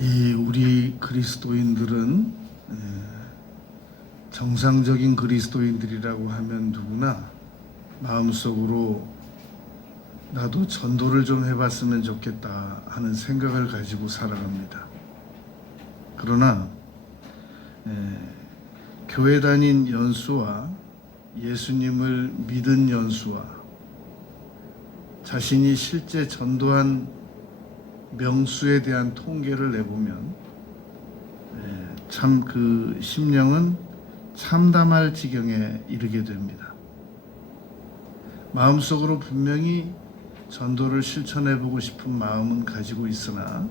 이 우리 그리스도인들은 정상적인 그리스도인들이라고 하면 누구나 마음속으로 나도 전도를 좀 해봤으면 좋겠다 하는 생각을 가지고 살아갑니다. 그러나 교회 다닌 연수와 예수님을 믿은 연수와 자신이 실제 전도한 명수에 대한 통계를 내보면 참 그 심령은 참담할 지경에 이르게 됩니다. 마음속으로 분명히 전도를 실천해보고 싶은 마음은 가지고 있으나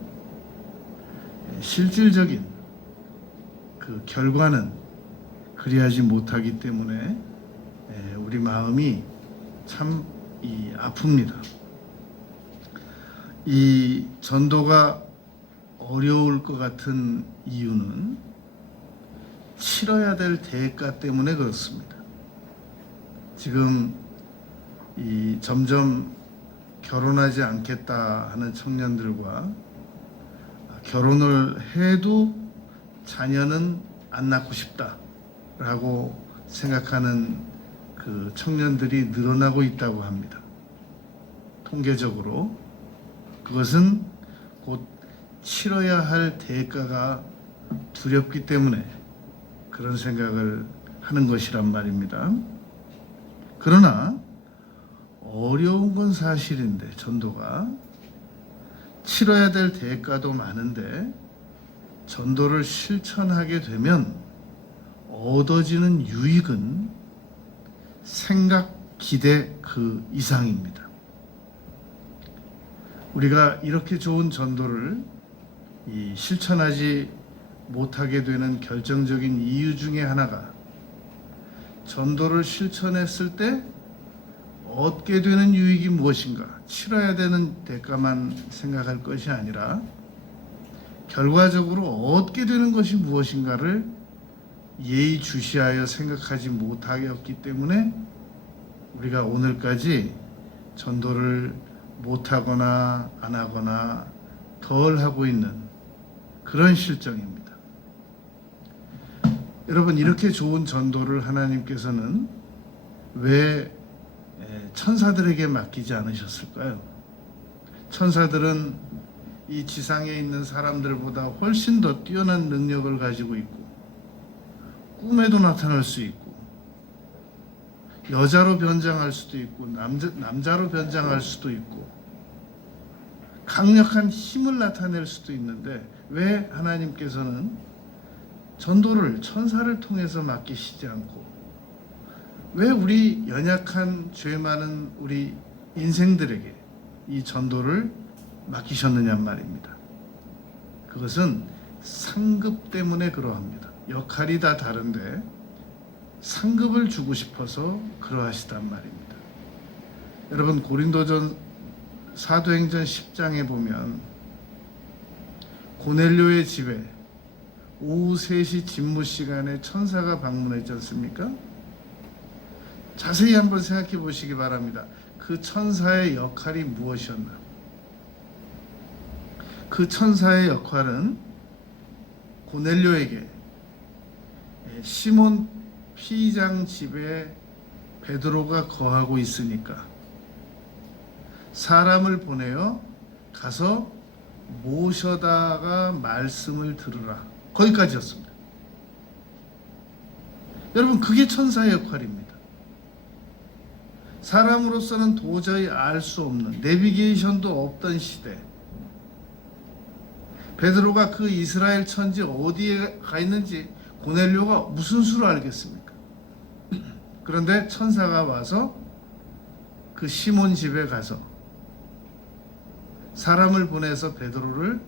실질적인 그 결과는 그리하지 못하기 때문에 우리 마음이 참 아픕니다. 이 전도가 어려울 것 같은 이유는 치러야 될 대가 때문에 그렇습니다. 지금 점점 결혼하지 않겠다 하는 청년들과 결혼을 해도 자녀는 안 낳고 싶다라고 생각하는 그 청년들이 늘어나고 있다고 합니다. 통계적으로 그것은 곧 치러야 할 대가가 두렵기 때문에 그런 생각을 하는 것이란 말입니다. 그러나 어려운 건 사실인데 전도가 치러야 될 대가도 많은데 전도를 실천하게 되면 얻어지는 유익은 생각, 기대 그 이상입니다. 우리가 이렇게 좋은 전도를 실천하지 못하게 되는 결정적인 이유 중에 하나가 전도를 실천했을 때 얻게 되는 유익이 무엇인가, 치러야 되는 대가만 생각할 것이 아니라 결과적으로 얻게 되는 것이 무엇인가를 예의주시하여 생각하지 못하였기 때문에 우리가 오늘까지 전도를 못하거나 안 하거나 덜 하고 있는 그런 실정입니다. 여러분, 이렇게 좋은 전도를 하나님께서는 왜 천사들에게 맡기지 않으셨을까요? 천사들은 이 지상에 있는 사람들보다 훨씬 더 뛰어난 능력을 가지고 있고 꿈에도 나타날 수 있고 여자로 변장할 수도 있고 남자로 변장할 수도 있고 강력한 힘을 나타낼 수도 있는데 왜 하나님께서는 전도를 천사를 통해서 맡기시지 않고 왜 우리 연약한 죄 많은 우리 인생들에게 이 전도를 맡기셨느냐 말입니다. 그것은 상급 때문에 그러합니다. 역할이 다 다른데 상급을 주고 싶어서 그러하시단 말입니다. 여러분, 고린도전 사도행전 10장에 보면 고넬료의 집에 오후 3시 집무 시간에 천사가 방문했지 않습니까? 자세히 한번 생각해 보시기 바랍니다. 그 천사의 역할이 무엇이었나? 그 천사의 역할은 고넬료에게 시몬 피장 집에 베드로가 거하고 있으니까 사람을 보내어 가서 모셔다가 말씀을 들으라. 거기까지였습니다. 여러분, 그게 천사의 역할입니다. 사람으로서는 도저히 알 수 없는, 내비게이션도 없던 시대, 베드로가 그 이스라엘 천지 어디에 가 있는지 고넬료가 무슨 수로 알겠습니까? 그런데 천사가 와서 그 시몬 집에 가서 사람을 보내서 베드로를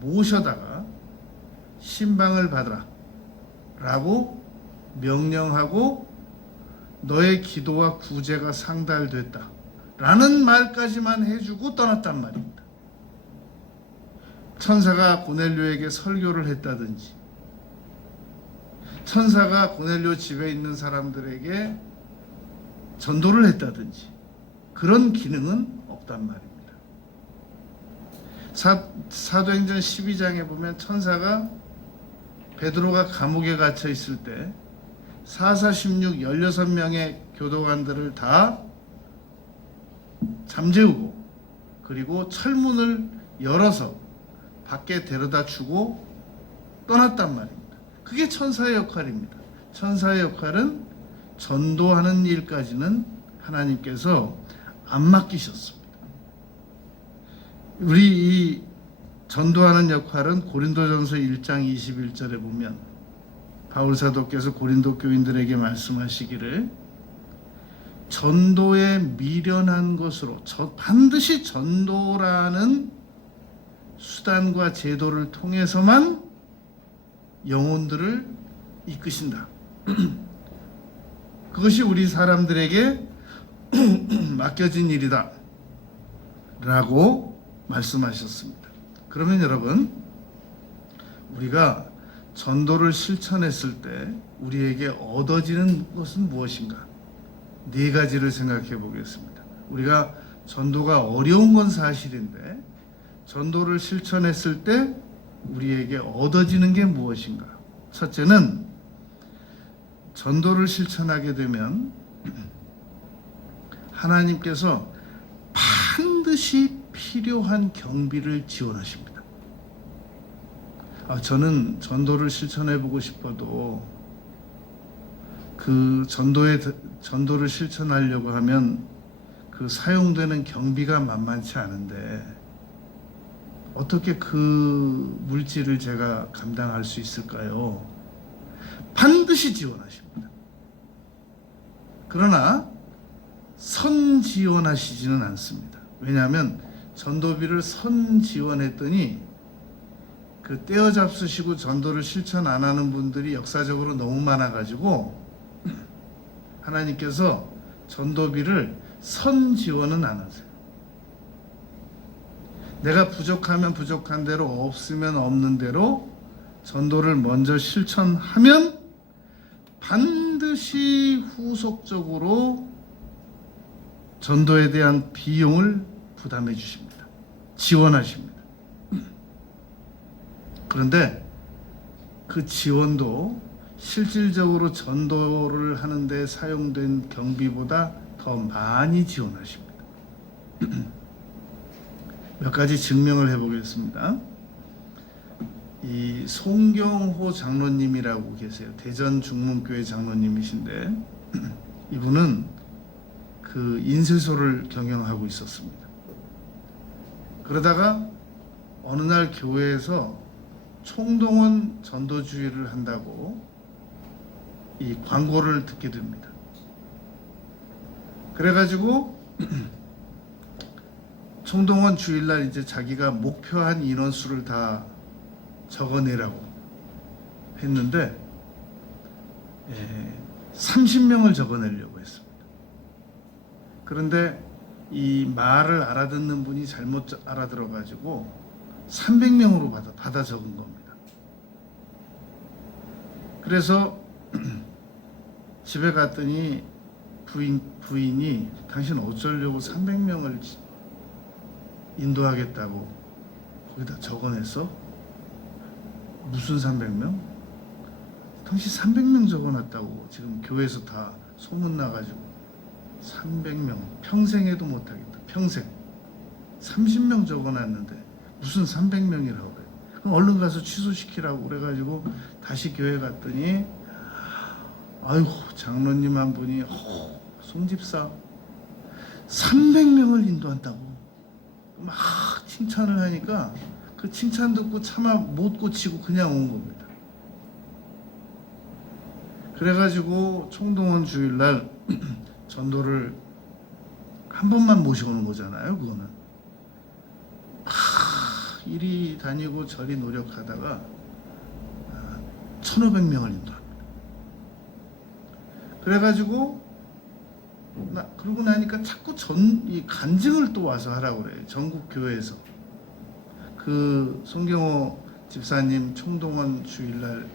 모셔다가 신방을 받으라 라고 명령하고 너의 기도와 구제가 상달됐다 라는 말까지만 해주고 떠났단 말입니다. 천사가 고넬료에게 설교를 했다든지 천사가 고넬료 집에 있는 사람들에게 전도를 했다든지 그런 기능은 없단 말입니다. 사도행전 12장에 보면 천사가 베드로가 감옥에 갇혀 있을 때 사사십육 16명의 교도관들을 다 잠재우고 그리고 철문을 열어서 밖에 데려다 주고 떠났단 말입니다. 그게 천사의 역할입니다. 천사의 역할은 전도하는 일까지는 하나님께서 안 맡기셨습니다. 우리 이 전도하는 역할은 고린도전서 1장 21절에 보면 바울 사도께서 고린도 교인들에게 말씀하시기를 전도에 미련한 것으로 반드시 전도라는 수단과 제도를 통해서만 영혼들을 이끄신다. 그것이 우리 사람들에게 맡겨진 일이다 라고 말씀하셨습니다. 그러면 여러분, 우리가 전도를 실천했을 때 우리에게 얻어지는 것은 무엇인가? 네 가지를 생각해 보겠습니다. 우리가 전도가 어려운 건 사실인데 전도를 실천했을 때 우리에게 얻어지는 게 무엇인가? 첫째는 전도를 실천하게 되면 하나님께서 반드시 필요한 경비를 지원하십니다. 저는 전도를 실천해 보고 싶어도 그 전도를 실천하려고 하면 그 사용되는 경비가 만만치 않은데 어떻게 그 물질을 제가 감당할 수 있을까요? 반드시 지원하십니다. 그러나 선지원하시지는 않습니다. 왜냐하면 전도비를 선지원했더니 그 떼어잡수시고 전도를 실천 안 하는 분들이 역사적으로 너무 많아가지고 하나님께서 전도비를 선지원은 안 하세요. 내가 부족하면 부족한 대로 없으면 없는 대로 전도를 먼저 실천하면 반드시 후속적으로 전도에 대한 비용을 부담해 주십니다. 지원하십니다. 그런데 그 지원도 실질적으로 전도를 하는데 사용된 경비보다 더 많이 지원하십니다. 몇 가지 증명을 해보겠습니다. 이 송경호 장로님이라고 계세요. 대전 중문교회 장로님이신데 이분은 그 인쇄소를 경영하고 있었습니다. 그러다가 어느 날 교회에서 총동원 전도주의를 한다고 이 광고를 듣게 됩니다. 그래가지고 총동원 주일날 이제 자기가 목표한 인원수를 다 적어내라고 했는데 30명을 적어내려고 했습니다. 그런데 이 말을 알아듣는 분이 잘못 알아들어가지고 300명으로 받아 적은 겁니다. 그래서 집에 갔더니 부인이 당신 어쩌려고 300명을 인도하겠다고 거기다 적어냈어? 무슨 300명? 당신 300명 적어놨다고 지금 교회에서 다 소문나가지고 300명 평생에도 못하겠다. 평생 30명 적어놨는데 무슨 300명이라고 그래. 그럼 얼른 가서 취소시키라고 그래가지고 다시 교회 갔더니 아이고 장로님 한 분이 송집사 300명을 인도한다고 막 칭찬을 하니까 그 칭찬 듣고 차마 못 고치고 그냥 온 겁니다. 그래가지고 총동원 주일날 전도를 한 번만 모셔오는 거잖아요. 그거는 이리 다니고 저리 노력하다가 1,500명을 인도합니다. 그래가지고 그러고 나니까 자꾸 이 간증을 또 와서 하라고 그래요. 전국 교회에서 그 송경호 집사님 총동원 주일날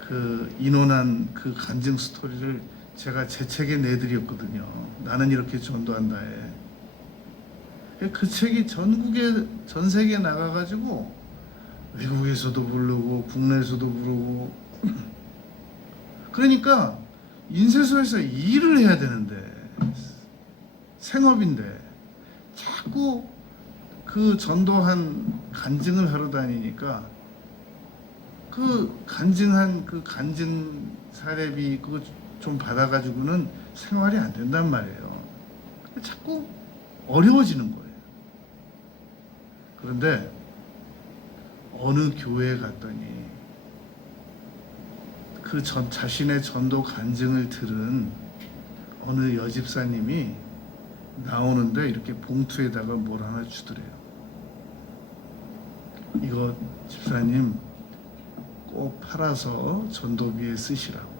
그 인원한 그 간증 스토리를 제가 제 책에 내드렸거든요. 나는 이렇게 전도한다에. 그 책이 전 세계에 나가가지고 외국에서도 부르고 국내에서도 부르고 그러니까 인쇄소에서 일을 해야 되는데 생업인데 자꾸 그 전도한 간증을 하러 다니니까 그 간증한 그 간증 사례비 그거 좀 받아가지고는 생활이 안 된단 말이에요. 자꾸 어려워지는 거예요. 그런데 어느 교회에 갔더니 그 자신의 전도 간증을 들은 어느 여집사님이 나오는데 이렇게 봉투에다가 뭘 하나 주더래요. 이거 집사님 꼭 팔아서 전도비에 쓰시라고.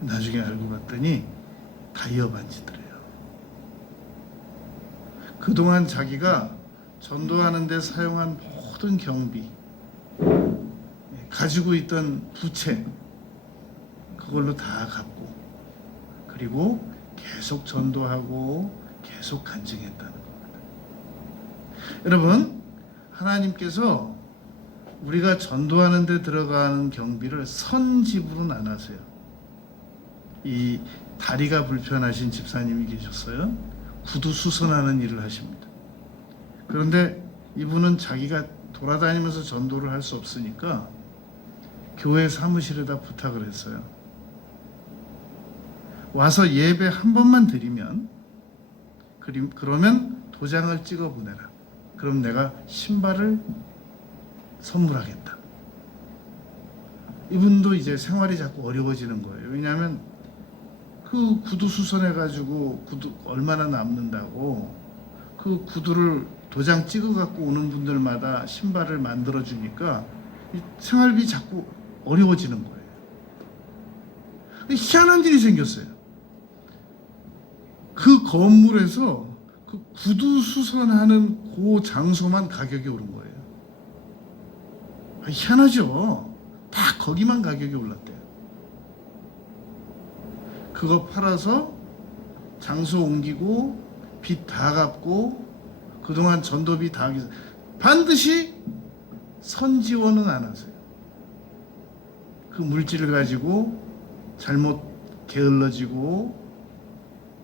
나중에 알고 봤더니 다이어 반지더래요. 그동안 자기가 전도하는 데 사용한 모든 경비, 가지고 있던 부채, 그걸로 다 갚고, 그리고 계속 전도하고 계속 간증했다는 겁니다. 여러분, 하나님께서 우리가 전도하는 데 들어가는 경비를 선집으로 나눠서요. 이 다리가 불편하신 집사님이 계셨어요. 구두 수선하는 일을 하십니다. 그런데 이분은 자기가 돌아다니면서 전도를 할 수 없으니까 교회 사무실에다 부탁을 했어요. 와서 예배 한 번만 드리면 그러면 도장을 찍어 보내라. 그럼 내가 신발을 선물하겠다. 이분도 이제 생활이 자꾸 어려워지는 거예요. 왜냐하면 그 구두 수선해가지고 구두 얼마나 남는다고 그 구두를 도장 찍어 갖고 오는 분들마다 신발을 만들어 주니까 생활비 자꾸 어려워지는 거예요. 희한한 일이 생겼어요. 그 건물에서 그 구두 수선하는 그 장소만 가격이 오른 거예요. 희한하죠. 다 거기만 가격이 올랐대요. 그거 팔아서 장소 옮기고 빚 다 갚고 그동안 전도비 다 하기 반드시 선지원은 안 하세요. 그 물질을 가지고 잘못 게을러지고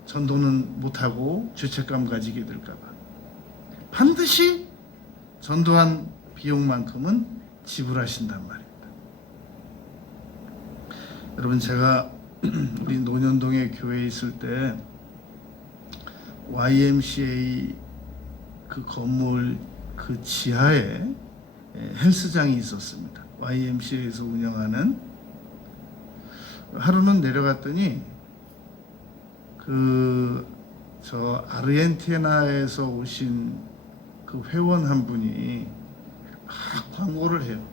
전도는 못하고 죄책감 가지게 될까봐 반드시 전도한 비용만큼은 지불하신단 말입니다. 여러분, 제가 우리 논현동에 교회에 있을 때 YMCA 그 건물 그 지하에 헬스장이 있었습니다. YMCA에서 운영하는. 하루는 내려갔더니 저 아르헨티나에서 오신 그 회원 한 분이 막 광고를 해요.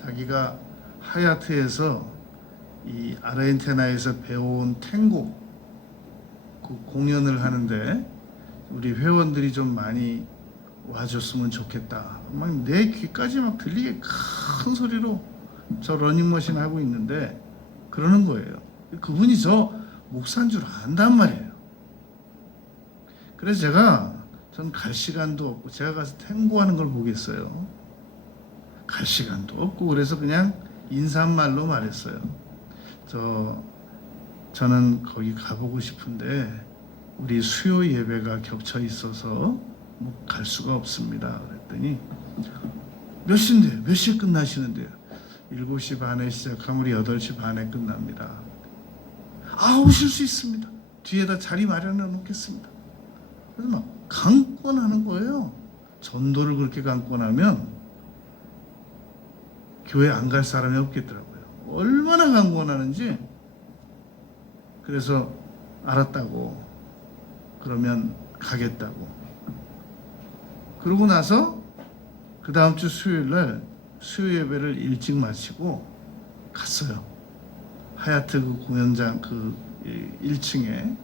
자기가 하얏트에서 이 아르헨티나에서 배워온 탱고 그 공연을 하는데 우리 회원들이 좀 많이 와줬으면 좋겠다. 막 내 귀까지 막 들리게 큰 소리로 저 러닝머신 하고 있는데 그러는 거예요. 그분이 저 목사인 줄 안단 말이에요. 그래서 전 갈 시간도 없고 제가 가서 탱고하는 걸 보겠어요. 갈 시간도 없고 그래서 그냥 인사말로 말했어요. 저는 거기 가보고 싶은데 우리 수요 예배가 겹쳐 있어서 뭐 갈 수가 없습니다. 그랬더니 몇 시인데? 몇 시에 끝나시는데요? 7시 반에 시작하면 우리 8시 반에 끝납니다. 오실 수 있습니다. 뒤에다 자리 마련해 놓겠습니다. 그래서 막 강권하는 거예요. 전도를 그렇게 강권하면 교회 안 갈 사람이 없겠더라고요. 얼마나 강권하는지. 그래서 알았다고. 그러면 가겠다고. 그러고 나서 그 다음 주 수요일 날 수요 예배를 일찍 마치고 갔어요. 하얏트 그 공연장 그 1층에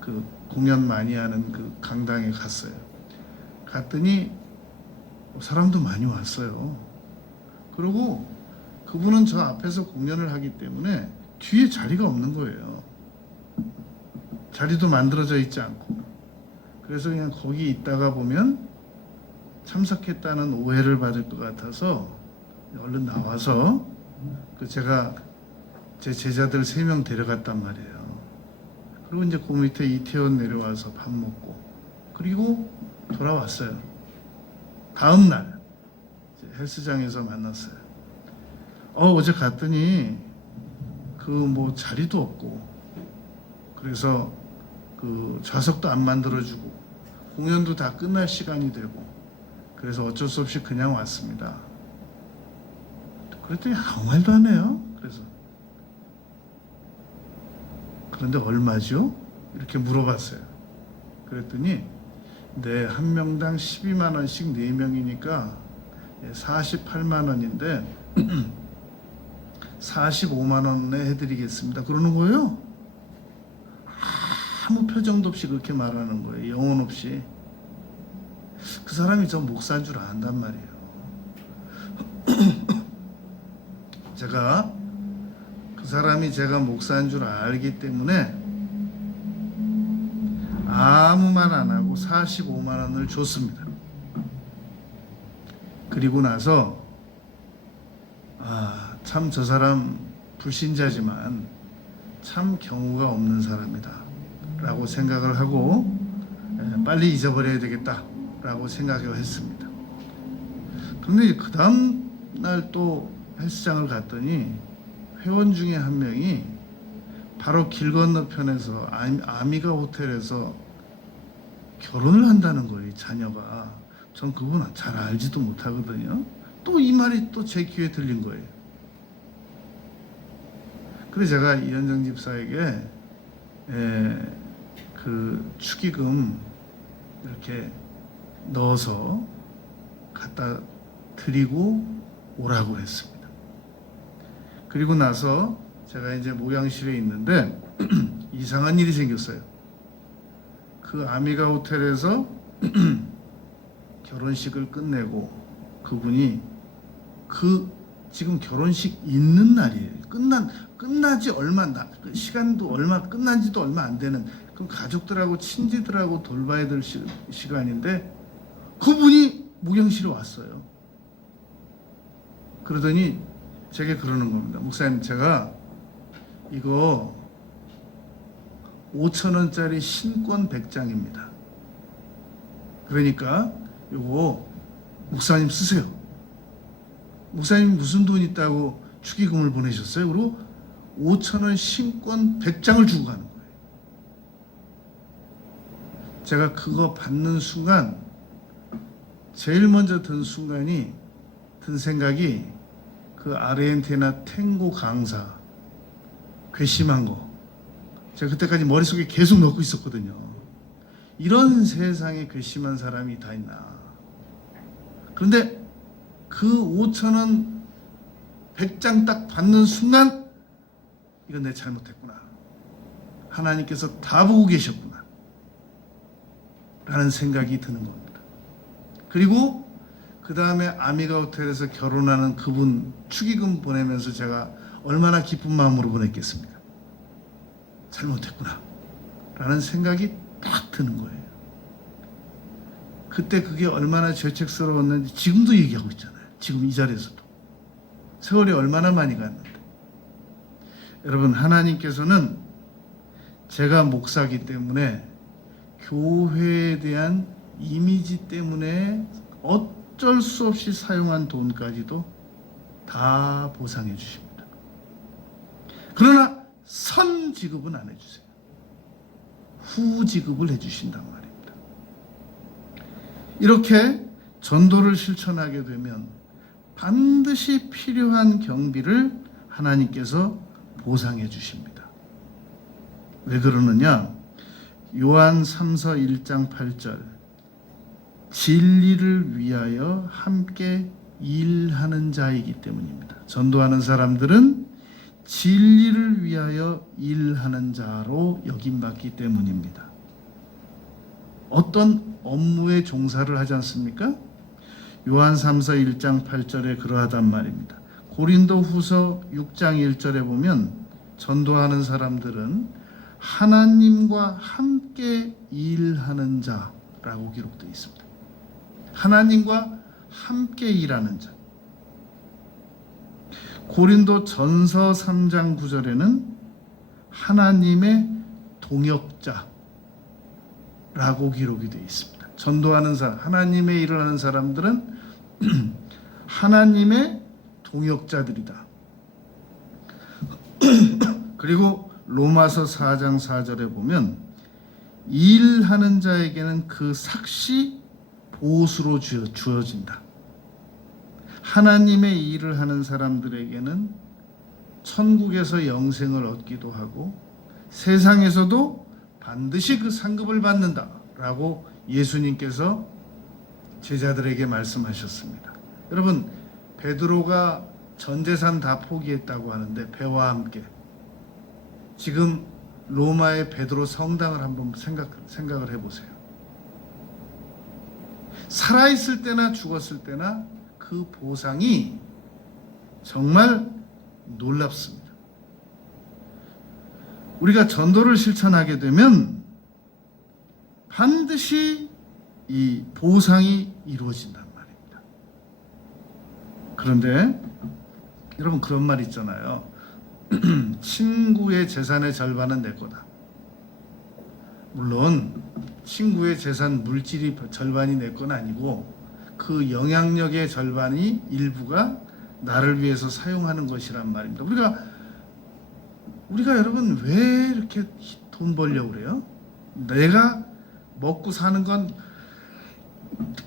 그 공연 많이 하는 그 강당에 갔어요. 갔더니 사람도 많이 왔어요. 그리고 그분은 저 앞에서 공연을 하기 때문에 뒤에 자리가 없는 거예요. 자리도 만들어져 있지 않고. 그래서 그냥 거기 있다가 보면 참석했다는 오해를 받을 것 같아서 얼른 나와서 제가 제 제자들 3명 데려갔단 말이에요. 그리고 이제 그 밑에 이태원 내려와서 밥 먹고 그리고 돌아왔어요. 다음 날 헬스장에서 만났어요. 어제 갔더니 그 뭐 자리도 없고 그래서 그 좌석도 안 만들어주고 공연도 다 끝날 시간이 되고 그래서 어쩔 수 없이 그냥 왔습니다. 그랬더니 아무 말도 안 해요. 그런데 얼마죠? 이렇게 물어봤어요. 그랬더니 네, 한 명당 12만 원씩 4명이니까 48만 원인데 45만 원에 해드리겠습니다. 그러는 거예요. 아무 표정도 없이 그렇게 말하는 거예요. 영혼 없이. 그 사람이 저 목사인 줄 안단 말이에요. 제가 그 사람이 제가 목사인 줄 알기 때문에 아무 말 안 하고 45만 원을 줬습니다. 그리고 나서 참 저 사람 불신자지만 참 경우가 없는 사람이다 라고 생각을 하고 빨리 잊어버려야 되겠다 라고 생각을 했습니다. 그런데 그 다음 날 또 헬스장을 갔더니 회원 중에 한 명이 바로 길 건너편에서 아미가 호텔에서 결혼을 한다는 거예요. 자녀가. 전 그분 잘 알지도 못하거든요. 또 이 말이 또 제 귀에 들린 거예요. 그래서 제가 이현정 집사에게 그 축의금 이렇게 넣어서 갖다 드리고 오라고 했습니다. 그리고 나서 제가 이제 목양실에 있는데 이상한 일이 생겼어요. 그 아미가 호텔에서 결혼식을 끝내고 그분이 지금 결혼식 있는 날이에요. 끝나지 얼마 시간도 끝난지도 얼마 안 되는 그 가족들하고 친지들하고 돌봐야 될 시간인데 그분이 목양실에 왔어요. 그러더니 제게 그러는 겁니다. 목사님, 제가 이거 5,000원짜리 신권 100장입니다. 그러니까 이거 목사님 쓰세요. 목사님 무슨 돈 있다고 축의금을 보내셨어요? 그리고 5,000원 신권 100장을 주고 가는 거예요. 제가 그거 받는 순간 제일 먼저 든 생각이 그 아르헨티나 탱고 강사 괘씸한 거 제가 그때까지 머릿속에 계속 넣고 있었거든요. 이런 세상에 괘씸한 사람이 다 있나. 그런데 그 5,000원 100장 딱 받는 순간 이건 내 잘못했구나. 하나님께서 다 보고 계셨구나. 라는 생각이 드는 겁니다. 그리고 그 다음에 아미가 호텔에서 결혼하는 그분 축의금 보내면서 제가 얼마나 기쁜 마음으로 보냈겠습니까? 잘못했구나 라는 생각이 딱 드는 거예요. 그때 그게 얼마나 죄책스러웠는지 지금도 얘기하고 있잖아요. 지금 이 자리에서도. 세월이 얼마나 많이 갔는데. 여러분, 하나님께서는 제가 목사기 때문에 교회에 대한 이미지 때문에 어쩔 수 없이 사용한 돈까지도 다 보상해 주십니다. 그러나 선 지급은 안 해주세요. 후 지급을 해주신단 말입니다. 이렇게 전도를 실천하게 되면 반드시 필요한 경비를 하나님께서 보상해 주십니다. 왜 그러느냐? 요한 3서 1장 8절 진리를 위하여 함께 일하는 자이기 때문입니다. 전도하는 사람들은 진리를 위하여 일하는 자로 여김받기 때문입니다. 어떤 업무에 종사를 하지 않습니까? 요한 3서 1장 8절에 그러하단 말입니다. 고린도 후서 6장 1절에 보면 전도하는 사람들은 하나님과 함께 일하는 자 라고 기록되어 있습니다. 하나님과 함께 일하는 자. 고린도 전서 3장 9절에는 하나님의 동역자라고 기록이 되어 있습니다. 전도하는 사람, 하나님의 일을 하는 사람들은 하나님의 동역자들이다. 그리고 로마서 4장 4절에 보면 일하는 자에게는 그 삭시 보수로 주어진다. 하나님의 일을 하는 사람들에게는 천국에서 영생을 얻기도 하고 세상에서도 반드시 그 상급을 받는다라고 예수님께서 제자들에게 말씀하셨습니다. 여러분, 베드로가 전 재산 다 포기했다고 하는데 배와 함께 지금 로마의 베드로 성당을 한번 생각을 해보세요. 살아있을 때나 죽었을 때나 그 보상이 정말 놀랍습니다. 우리가 전도를 실천하게 되면 반드시 이 보상이 이루어진단 말입니다. 그런데 여러분, 그런 말 있잖아요. 친구의 재산의 절반은 내 거다. 물론 친구의 재산 물질이 절반이 내 건 아니고 그 영향력의 절반이 일부가 나를 위해서 사용하는 것이란 말입니다. 우리가 여러분 왜 이렇게 돈 벌려고 그래요? 내가 먹고 사는 건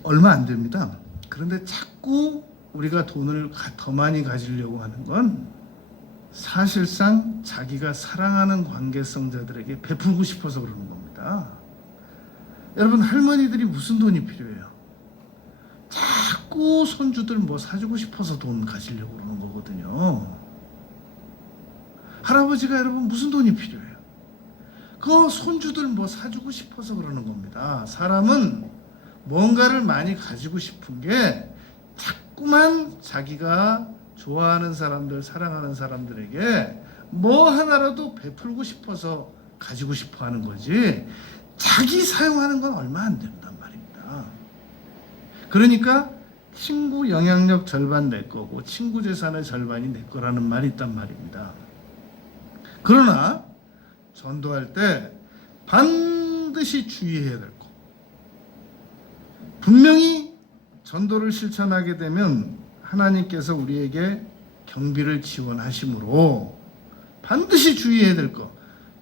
얼마 안 됩니다. 그런데 자꾸 우리가 돈을 더 많이 가지려고 하는 건 사실상 자기가 사랑하는 관계성자들에게 베풀고 싶어서 그러는 겁니다. 여러분, 할머니들이 무슨 돈이 필요해요? 자꾸 손주들 뭐 사주고 싶어서 돈 가지려고 그러는 거거든요. 할아버지가 여러분 무슨 돈이 필요해요? 그 손주들 뭐 사주고 싶어서 그러는 겁니다. 사람은 뭔가를 많이 가지고 싶은 게 자꾸만 자기가 좋아하는 사람들, 사랑하는 사람들에게 뭐 하나라도 베풀고 싶어서 가지고 싶어 하는 거지, 자기 사용하는 건 얼마 안 된단 말입니다. 그러니까 친구 영향력 절반 내 거고 친구 재산의 절반이 내 거라는 말이 있단 말입니다. 그러나 전도할 때 반드시 주의해야 될 것, 분명히 전도를 실천하게 되면 하나님께서 우리에게 경비를 지원하시므로 반드시 주의해야 될 것,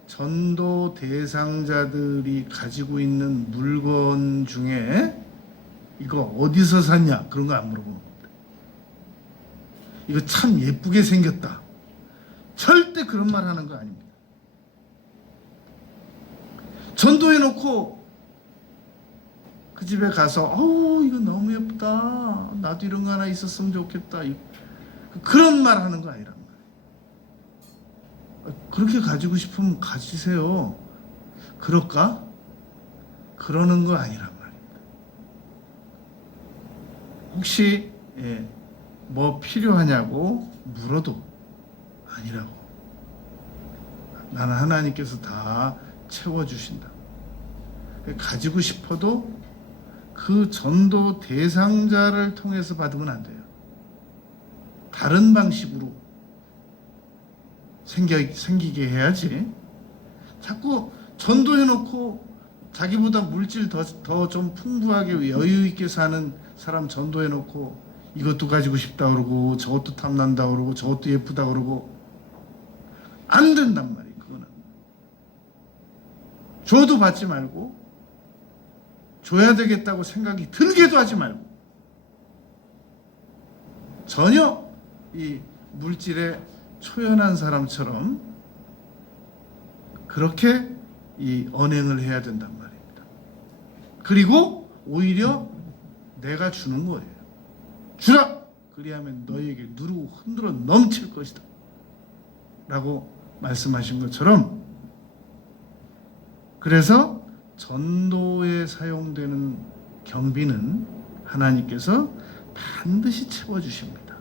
전도 대상자들이 가지고 있는 물건 중에 이거 어디서 샀냐 그런 거 안 물어보는 겁니다. 이거 참 예쁘게 생겼다, 절대 그런 말 하는 거 아닙니다. 전도해놓고 그 집에 가서 이거 너무 예쁘다, 나도 이런 거 하나 있었으면 좋겠다, 그런 말 하는 거 아니란 말이에요. 그렇게 가지고 싶으면 가지세요. 그럴까? 그러는 거 아니란 말입니다. 혹시 뭐 필요하냐고 물어도 아니라고. 나는 하나님께서 다 채워주신다. 가지고 싶어도 그 전도 대상자를 통해서 받으면 안 돼요. 다른 방식으로 생기게 해야지. 자꾸 전도해놓고 자기보다 물질 더 좀 풍부하게 여유 있게 사는 사람 전도해놓고 이것도 가지고 싶다 그러고 저것도 탐난다 그러고 저것도 예쁘다 그러고 안 된단 말이에요. 그거는 줘도 받지 말고 줘야 되겠다고 생각이 들게도 하지 말고 전혀 이 물질에 초연한 사람처럼 그렇게 이 언행을 해야 된단 말입니다. 그리고 오히려 내가 주는 거예요. 주라! 그리하면 너희에게 누르고 흔들어 넘칠 것이다 라고 말씀하신 것처럼, 그래서 전도에 사용되는 경비는 하나님께서 반드시 채워주십니다.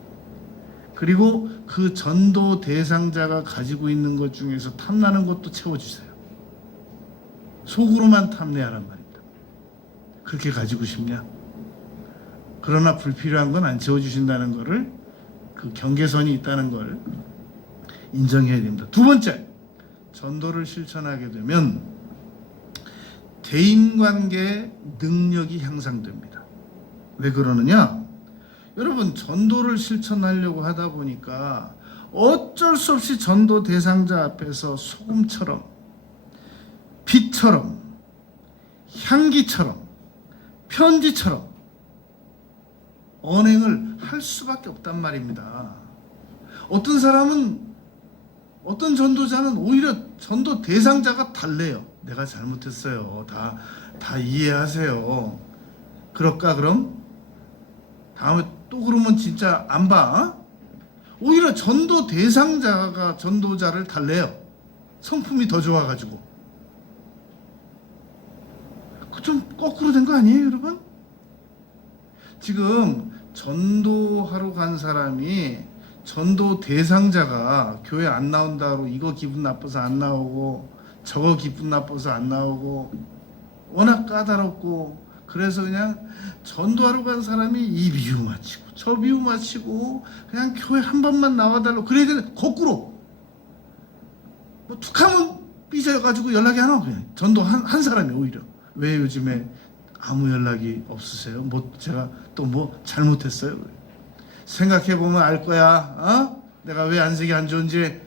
그리고 그 전도 대상자가 가지고 있는 것 중에서 탐나는 것도 채워주세요. 속으로만 탐내하란 말입니다. 그렇게 가지고 싶냐? 그러나 불필요한 건 안 채워주신다는 거를, 그 경계선이 있다는 걸 인정해야 됩니다. 두 번째, 전도를 실천하게 되면 대인관계 능력이 향상됩니다. 왜 그러느냐? 여러분, 전도를 실천하려고 하다 보니까 어쩔 수 없이 전도 대상자 앞에서 소금처럼, 빛처럼, 향기처럼, 편지처럼 언행을 할 수밖에 없단 말입니다. 어떤 사람은, 어떤 전도자는 오히려 전도 대상자가 달래요. 내가 잘못했어요. 다 이해하세요. 그럴까 그럼? 다음에 또 그러면 진짜 안 봐. 오히려 전도 대상자가 전도자를 달래요. 성품이 더 좋아가지고. 좀 거꾸로 된 거 아니에요, 여러분? 지금 전도하러 간 사람이 전도 대상자가 교회 안 나온다고 이거 기분 나빠서 안 나오고 저거 기분 나빠서 안 나오고 워낙 까다롭고, 그래서 그냥 전도하러 간 사람이 이 비유 마치고 저 비유 마치고 그냥 교회 한 번만 나와달라고 그래야 되는, 거꾸로 뭐 툭하면 삐져가지고 연락이 안 오고, 그냥 전도 한 사람이 오히려. 왜 요즘에 아무 연락이 없으세요? 뭐 제가 또 뭐 잘못했어요? 생각해보면 알 거야. 어? 내가 왜 안색이 안 좋은지.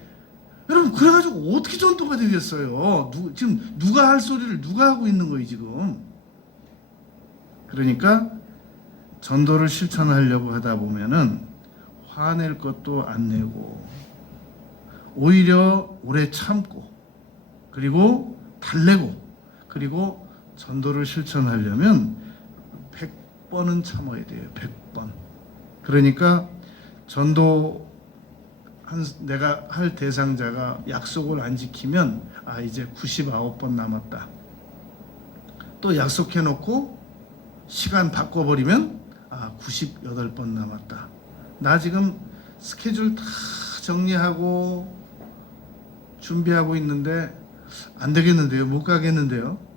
여러분, 그래가지고 어떻게 전도가 되겠어요? 지금 누가 할 소리를 누가 하고 있는 거예요 지금? 그러니까 전도를 실천하려고 하다 보면은 화낼 것도 안 내고 오히려 오래 참고, 그리고 달래고, 그리고 전도를 실천하려면 100번은 참아야 돼요. 100번. 그러니까 전도 내가 할 대상자가 약속을 안 지키면 이제 99번 남았다. 또 약속해놓고 시간 바꿔버리면 98번 남았다. 나 지금 스케줄 다 정리하고 준비하고 있는데 안 되겠는데요. 못 가겠는데요.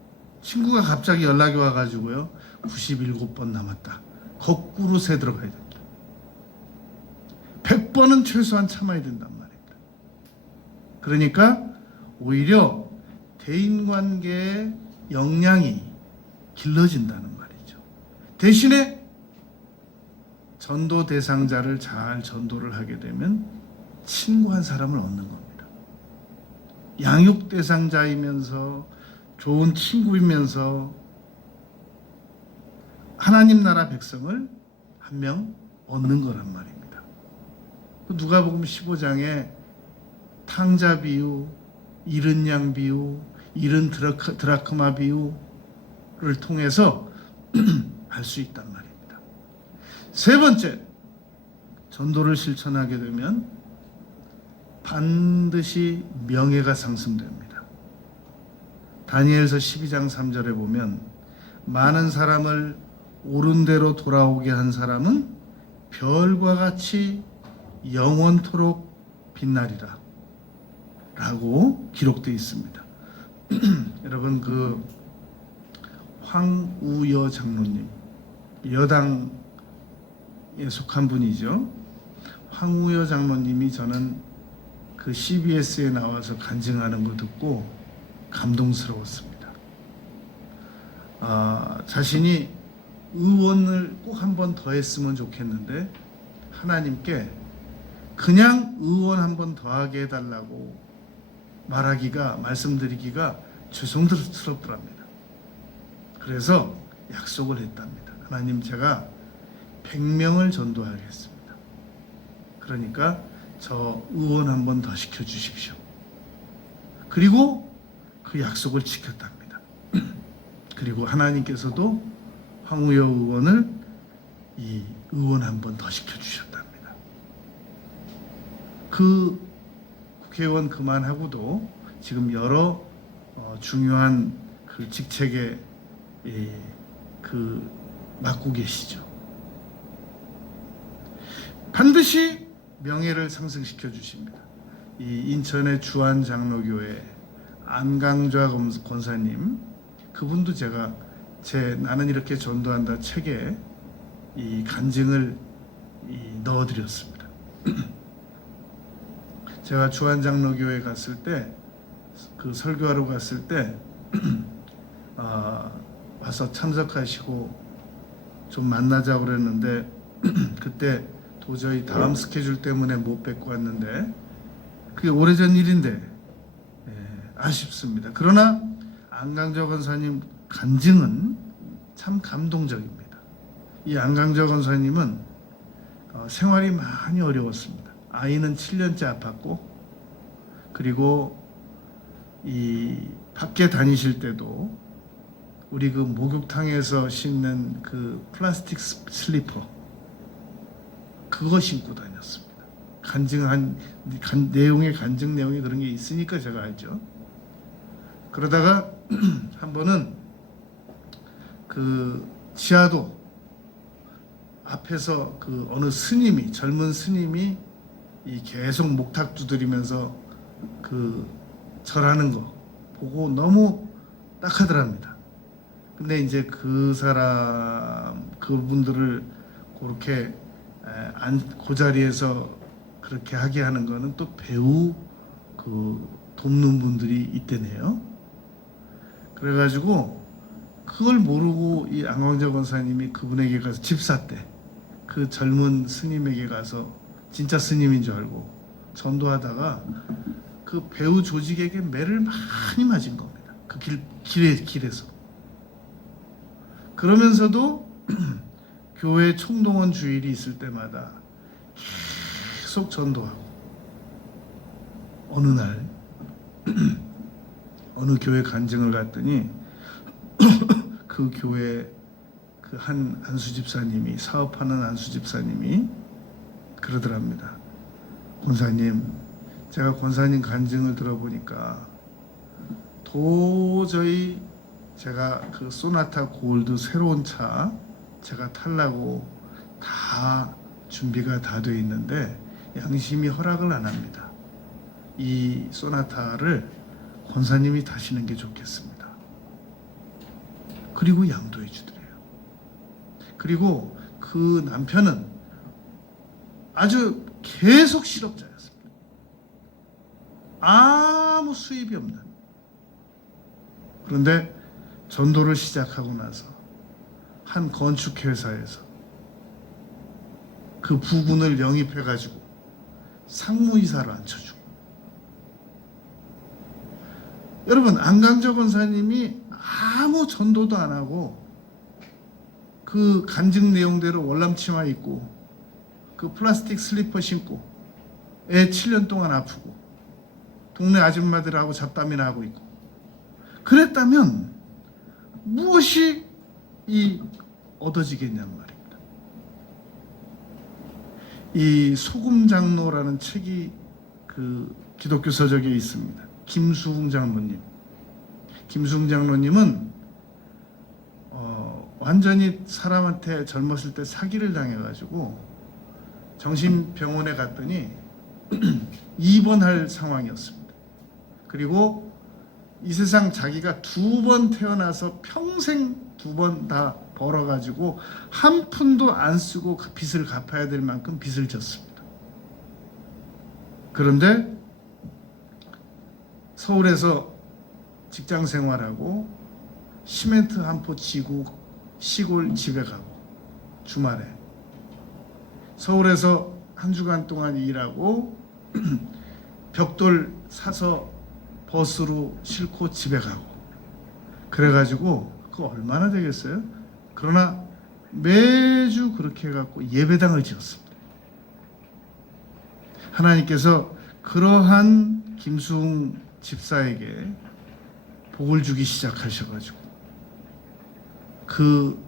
친구가 갑자기 연락이 와가지고요. 97번 남았다. 거꾸로 세 들어가야 됩니다. 100번은 최소한 참아야 된단 말입니다. 그러니까 오히려 대인관계의 역량이 길러진다는 말이죠. 대신에 전도 대상자를 잘 전도를 하게 되면 친구 한 사람을 얻는 겁니다. 양육 대상자이면서 좋은 친구이면서 하나님 나라 백성을 한 명 얻는 거란 말입니다. 누가복음 15장에 탕자 비유, 잃은 양 비유, 잃은 드라크마 비유를 통해서 알 수 있단 말입니다. 세 번째, 전도를 실천하게 되면 반드시 명예가 상승됩니다. 다니엘서 12장 3절에 보면 많은 사람을 옳은 대로 돌아오게 한 사람은 별과 같이 영원토록 빛나리라 라고 기록되어 있습니다. 여러분, 그 황우여 장로님, 여당에 속한 분이죠. 황우여 장로님이, 저는 그 CBS에 나와서 간증하는 거 듣고 감동스러웠습니다. 자신이 의원을 꼭 한 번 더 했으면 좋겠는데 하나님께 그냥 의원 한 번 더 하게 해달라고 말씀드리기가 죄송스럽더랍니다. 그래서 약속을 했답니다. 하나님, 제가 100명을 전도하겠습니다. 그러니까 저 의원 한 번 더 시켜주십시오. 그리고 그 약속을 지켰답니다. 그리고 하나님께서도 황우여 의원을 이 의원 한 번 더 시켜주셨답니다. 그 국회의원 그만하고도 지금 여러 중요한 그 직책에 맡고 계시죠. 반드시 명예를 상승시켜 주십니다. 이 인천의 주한 장로교회 안강좌 권사님, 그분도 제가 제 나는 이렇게 전도한다 책에 이 간증을 넣어드렸습니다. 제가 주한장로교회 갔을 때, 그 설교하러 갔을 때 와서 참석하시고 좀 만나자고 그랬는데 그때 도저히 다음 스케줄 때문에 못 뵙고 왔는데 그게 오래전 일인데 아쉽습니다. 그러나 안강조 권사님 간증은 참 감동적입니다. 이 안강조 권사님은 생활이 많이 어려웠습니다. 아이는 7년째 아팠고, 그리고 이 밖에 다니실 때도 우리 그 목욕탕에서 신는 그 플라스틱 슬리퍼, 그거 신고 다녔습니다. 내용의 간증 내용이 그런 게 있으니까 제가 알죠. 그러다가 한 번은 그 지하도 앞에서 그 어느 스님이, 젊은 스님이 계속 목탁 두드리면서 그 절하는 거 보고 너무 딱하더랍니다. 근데 이제 그분들을 그렇게 그 자리에서 그렇게 하게 하는 거는 또 배우 돕는 분들이 있대네요. 그래가지고 그걸 모르고 이 안광자 권사님이 그분에게 가서 집사 때 그 젊은 스님에게 가서 진짜 스님인 줄 알고 전도하다가 그 배우 조직에게 매를 많이 맞은 겁니다. 그 길에서. 그러면서도 교회 총동원 주일이 있을 때마다 계속 전도하고, 어느 날 어느 교회 간증을 갔더니 그 교회 그 한 안수 집사님이, 사업하는 안수 집사님이 그러더랍니다. 권사님, 제가 권사님 간증을 들어보니까 도저히 제가 그 소나타 골드 새로운 차 제가 타려고 다 준비가 다 돼 있는데 양심이 허락을 안 합니다. 이 소나타를 권사님이 타시는 게 좋겠습니다. 그리고 양도해 주더래요. 그리고 그 남편은 아주 계속 실업자였습니다. 아무 수입이 없는. 그런데 전도를 시작하고 나서 한 건축회사에서 그 부군을 영입해가지고 상무이사로 앉혀주고, 여러분 안강조 권사님이 아무 전도도 안 하고 그 간증 내용대로 월남치마 입고 그 플라스틱 슬리퍼 신고 애 7년 동안 아프고 동네 아줌마들하고 잡담이나 하고 있고 그랬다면 무엇이 얻어지겠냐는 말입니다. 이 소금장로라는 책이 그 기독교 서적에 있습니다. 김수웅 장로님. 김수웅 장로님은 완전히 사람한테 젊었을 때 사기를 당해가지고 정신병원에 갔더니 입원할 상황이었습니다. 그리고 이 세상 자기가 2번 태어나서 평생 2번 다 벌어가지고 한 푼도 안 쓰고 그 빚을 갚아야 될 만큼 빚을 졌습니다. 그런데 서울에서 직장 생활하고 시멘트 한 포 치고 시골 집에 가고 주말에 서울에서 한 주간 동안 일하고 벽돌 사서 버스로 싣고 집에 가고, 그래가지고 그거 얼마나 되겠어요? 그러나 매주 그렇게 해갖고 예배당을 지었습니다. 하나님께서 그러한 김수웅 집사에게 복을 주기 시작하셔가지고 그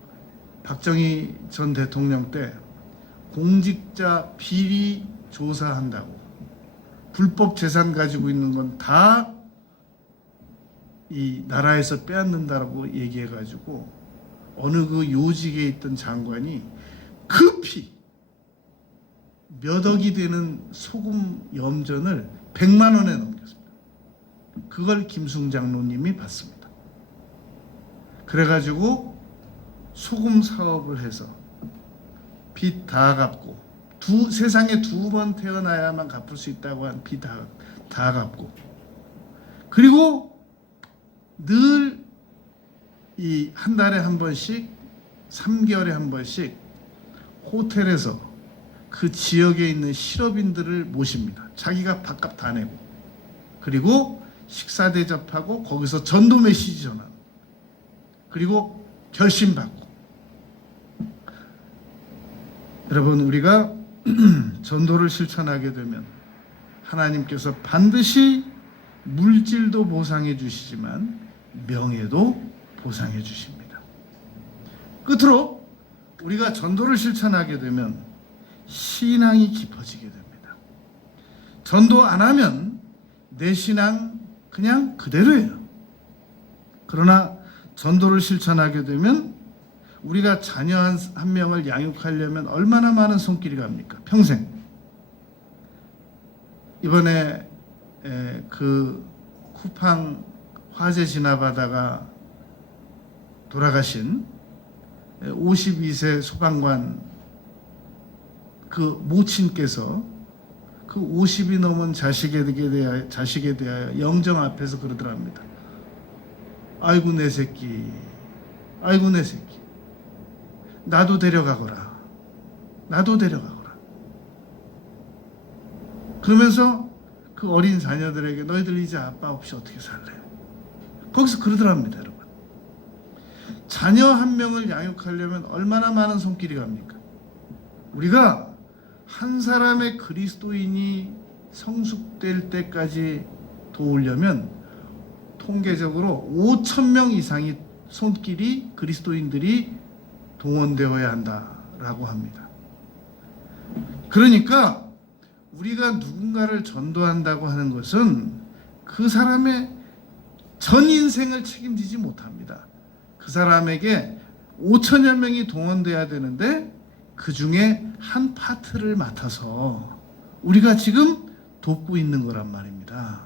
박정희 전 대통령 때 공직자 비리 조사한다고 불법 재산 가지고 있는 건 다 이 나라에서 빼앗는다라고 얘기해가지고 어느 그 요직에 있던 장관이 급히 몇 억이 되는 소금 염전을 100만 원에 넘겼습니다. 그걸 김수웅 장로님이 받습니다. 그래가지고 소금 사업을 해서 빚 다 갚고 세상에 2번 태어나야만 갚을 수 있다고 한 빚 다 갚고, 그리고 늘 이 한 달에 한 번씩 3개월에 한 번씩 호텔에서 그 지역에 있는 실업인들을 모십니다. 자기가 밥값 다 내고, 그리고 식사 대접하고 거기서 전도 메시지 전하고, 그리고 결심 받고. 여러분, 우리가 전도를 실천하게 되면 하나님께서 반드시 물질도 보상해 주시지만 명예도 보상해 주십니다. 끝으로 우리가 전도를 실천하게 되면 신앙이 깊어지게 됩니다. 전도 안 하면 내 신앙 그냥 그대로예요. 그러나 전도를 실천하게 되면 우리가 자녀 한 명을 양육하려면 얼마나 많은 손길이 갑니까? 평생. 이번에 그 쿠팡 화재 진압하다가 돌아가신 52세 소방관 그 모친께서 그 50이 넘은 자식에 대하여 영정 앞에서 그러더랍니다. 아이고 내 새끼, 아이고 내 새끼, 나도 데려가거라, 나도 데려가거라. 그러면서 그 어린 자녀들에게 너희들 이제 아빠 없이 어떻게 살래? 거기서 그러더랍니다, 여러분. 자녀 한 명을 양육하려면 얼마나 많은 손길이 갑니까? 우리가 한 사람의 그리스도인이 성숙될 때까지 도우려면 통계적으로 5,000명 이상의 손길이 그리스도인들이 동원되어야 한다라고 합니다. 그러니까 우리가 누군가를 전도한다고 하는 것은 그 사람의 전 인생을 책임지지 못합니다. 그 사람에게 5천여 명이 동원돼야 되는데 그 중에 한 파트를 맡아서 우리가 지금 돕고 있는 거란 말입니다.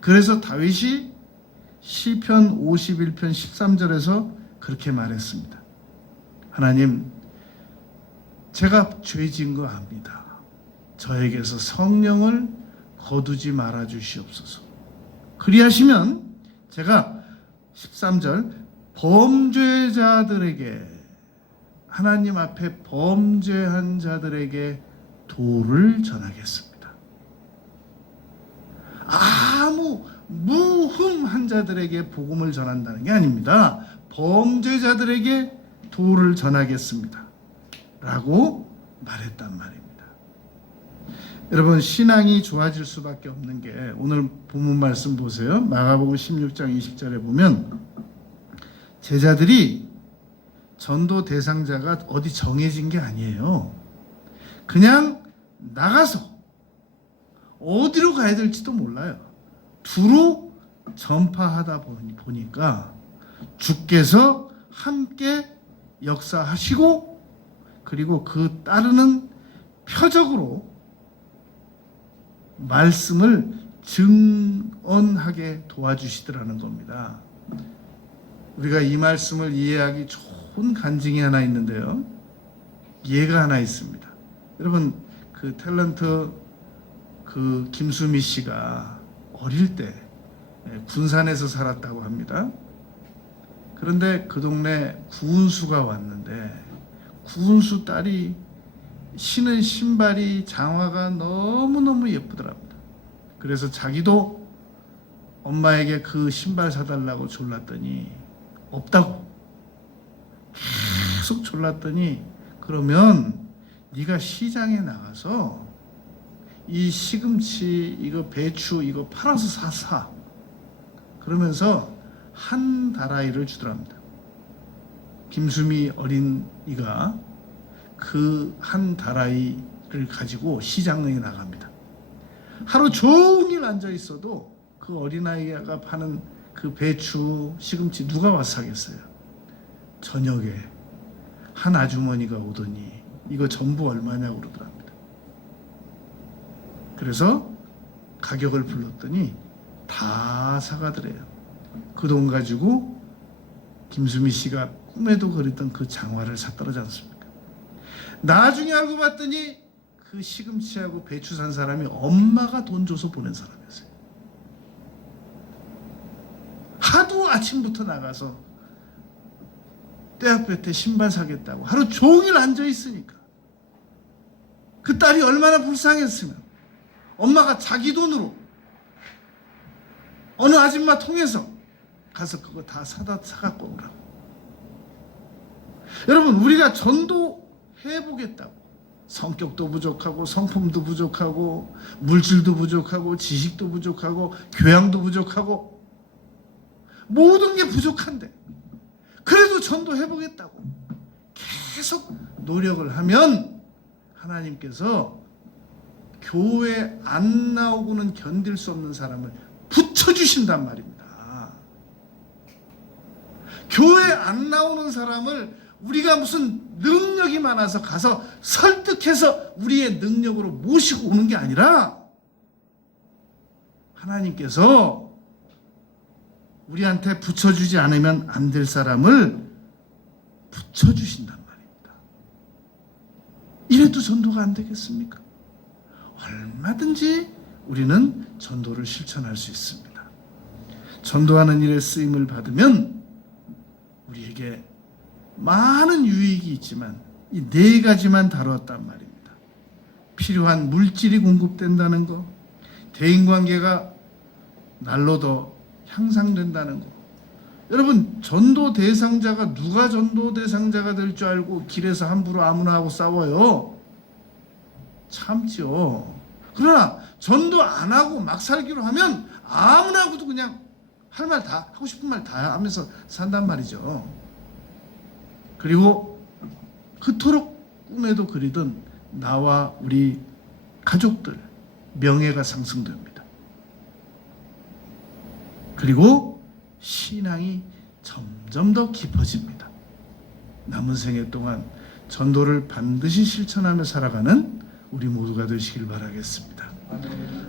그래서 다윗이 시편 51편 13절에서 그렇게 말했습니다. 하나님, 제가 죄 지은 거 압니다. 저에게서 성령을 거두지 말아 주시옵소서. 그리하시면 제가 13절 범죄자들에게, 하나님 앞에 범죄한 자들에게 도를 전하겠습니다. 아무 무흠한 자들에게 복음을 전한다는 게 아닙니다. 범죄자들에게 도를 전하겠습니다 라고 말했단 말입니다. 여러분, 신앙이 좋아질 수밖에 없는 게 오늘 본문 말씀 보세요. 마가복음 16장 20절에 보면 제자들이 전도 대상자가 어디 정해진 게 아니에요. 그냥 나가서 어디로 가야 될지도 몰라요. 두루 전파하다 보니까 주께서 함께 역사하시고, 그리고 그 따르는 표적으로 말씀을 증언하게 도와주시더라는 겁니다. 우리가 이 말씀을 이해하기 좋은 간증이 하나 있는데요. 예가 하나 있습니다. 여러분, 그 탤런트 그 김수미 씨가 어릴 때 군산에서 살았다고 합니다. 그런데 그 동네 구운수가 왔는데 구운수 딸이 신은 신발이 장화가 너무너무 예쁘더랍니다. 그래서 자기도 엄마에게 그 신발 사달라고 졸랐더니 없다고. 계속 졸랐더니 그러면 네가 시장에 나가서 이 시금치, 이거 배추, 이거 팔아서 사. 그러면서 한 다라이를 주더랍니다. 김수미 어린이가 그 한 다라이를 가지고 시장에 나갑니다. 하루 종일 앉아 있어도 그 어린아이가 파는 그 배추, 시금치 누가 와서 사겠어요? 저녁에 한 아주머니가 오더니 이거 전부 얼마냐고 그러더랍니다. 그래서 가격을 불렀더니 다 사가더래요. 그 돈 가지고 김수미 씨가 꿈에도 그렸던 그 장화를 샀더라지 않습니까? 나중에 알고 봤더니 그 시금치하고 배추 산 사람이 엄마가 돈 줘서 보낸 사람이었어요. 하도 아침부터 나가서 떼학볕에 신발 사겠다고 하루 종일 앉아 있으니까 그 딸이 얼마나 불쌍했으면 엄마가 자기 돈으로 어느 아줌마 통해서 가서 그거 다 사갖고 오라고. 여러분, 우리가 전도해보겠다고 성격도 부족하고 성품도 부족하고 물질도 부족하고 지식도 부족하고 교양도 부족하고 모든 게 부족한데 그래도 전도해보겠다고 계속 노력을 하면 하나님께서 교회 안 나오고는 견딜 수 없는 사람을 붙여주신단 말입니다. 교회 안 나오는 사람을 우리가 무슨 능력이 많아서 가서 설득해서 우리의 능력으로 모시고 오는 게 아니라 하나님께서 우리한테 붙여주지 않으면 안 될 사람을 붙여주신단 말입니다. 이래도 전도가 안 되겠습니까? 얼마든지 우리는 전도를 실천할 수 있습니다. 전도하는 일에 쓰임을 받으면 우리에게 많은 유익이 있지만 이 네 가지만 다루었단 말입니다. 필요한 물질이 공급된다는 것, 대인관계가 날로 더 향상된다는 것. 여러분, 전도 대상자가 누가 전도 대상자가 될 줄 알고 길에서 함부로 아무나 하고 싸워요? 참죠. 그러나 전도 안 하고 막 살기로 하면 아무나 하고도 그냥 할 말 다 하고 싶은 말 다 하면서 산단 말이죠. 그리고 그토록 꿈에도 그리던 나와 우리 가족들 명예가 상승됩니다. 그리고 신앙이 점점 더 깊어집니다. 남은 생애 동안 전도를 반드시 실천하며 살아가는 우리 모두가 되시길 바라겠습니다.